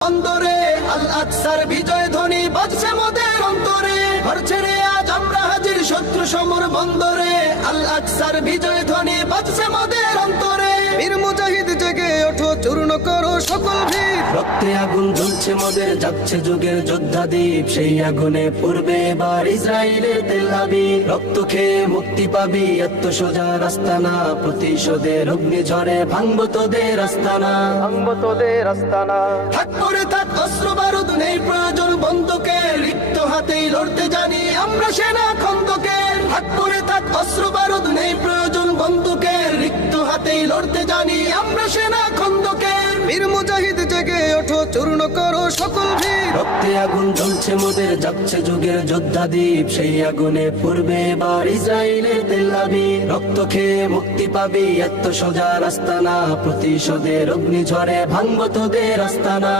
অন্তরে আল আকসার বিজয় ধ্বনি বাজছে মোদের অন্তরে। ঘর ছেড়ে আজ আমরা হাজির শত্রু সমর বন্দরে। আল আকসার বিজয় ধ্বনি বাজছে করো সকল ভিড়। রক্তে আগুন জ্বলছে মোদের যাচ্ছে যুগের যোদ্ধা দ্বীপ। সেই আগুনে পূর্বে এবার ইসরায়েলের তেলাবি রক্ত খেয়ে মুক্তি পাবি এত সোজা রাস্তা না প্রতিশোধের অগ্নি ঝরে ভাঙবো তোদের আস্তানা। ভাঙবো তোদের আস্তানা। থাক করে থাক অস্ত্র বারুদ নেই প্রয়োজন বন্ধকে। রিক্ত হাতেই লড়তে জানি আমরা সেনা খন্দকে। থাক করে থাক অস্ত্র বারুদ নেই প্রয়োজন বন্ধকে। রিক্ত হাতেই লড়তে জানি আমরা ওঠো চূর্ণ করো সকল রক্তে আগুন জ্বলছে মোদের যাচ্ছে যুগের যোদ্ধা দ্বীপ। সেই আগুনে পূর্বে এবার ইসরায়েলের তেলাবি। রক্ত খেয়ে মুক্তি পাবি এত সোজা রাস্তা না প্রতিশোধের অগ্নি ঝরে ভাঙবো তোদের আস্তানা।